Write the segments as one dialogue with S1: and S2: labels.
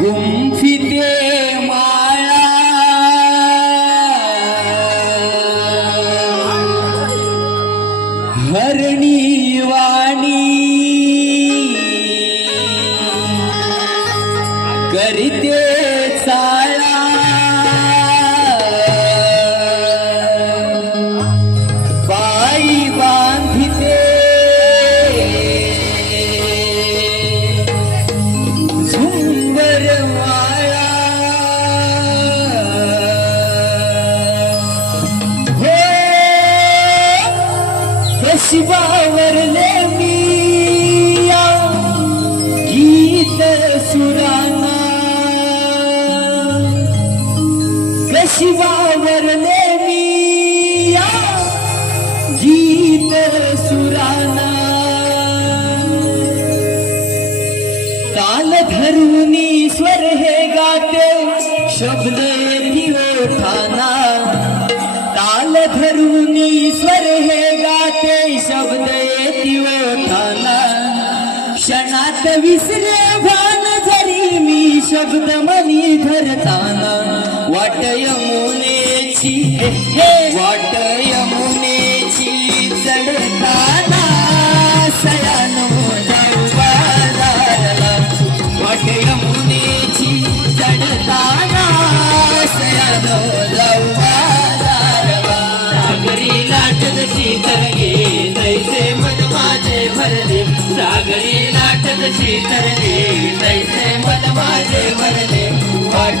S1: गुंफिते माया। हरणी वाणी। करते शिवावरले मी गीत सुराना। कशिवावरले मी गीत सुराना। काल धरुनीश्वर हे गाते शब्द दिवो ठाना काल धरुनीश्वर हे शब्द येती ओठाना क्षणात विसरे भान जरी मी शब्द मनी धरताना. वाट यमुनेची वाट यमुनेची चढताना. सयान जाऊ वाट यमुनेची चढताना. सयानो जाऊ
S2: भरले सागरी लाटत शीतलगे तैसे मन माझे भरले वाट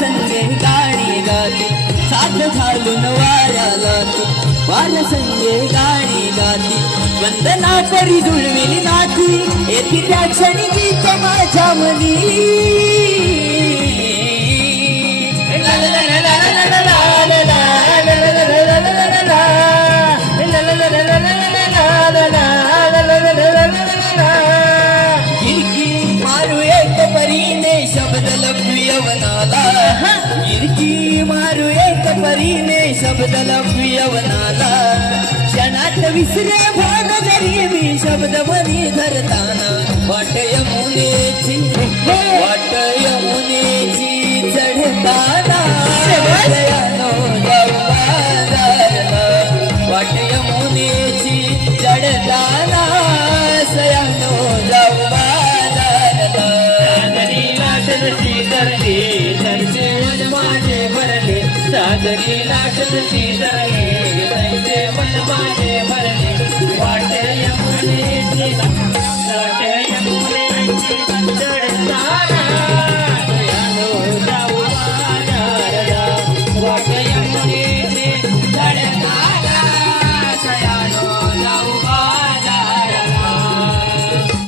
S1: संगे गाणी गाती. साथ घालून वाऱ्याला तू वार संगे गाडी गाती. वंदना करी जुळविली नाती. येथे त्या क्षणी गीत माझ्या मनी. गिरकी मारू एक परीने शब्द लभ्यवनाला क्षणात विसरे भाग जरी मी शब्द मनी धरताना. वाट यमुनेची वाट यमुनेची चढताना. दयानो जाऊ वाट यमुनेची चढताना. सयानो जाऊ बाजारला.
S2: जगी नाचत ती तरंगे तैसे मन वाटे यमुने लाटे यमुने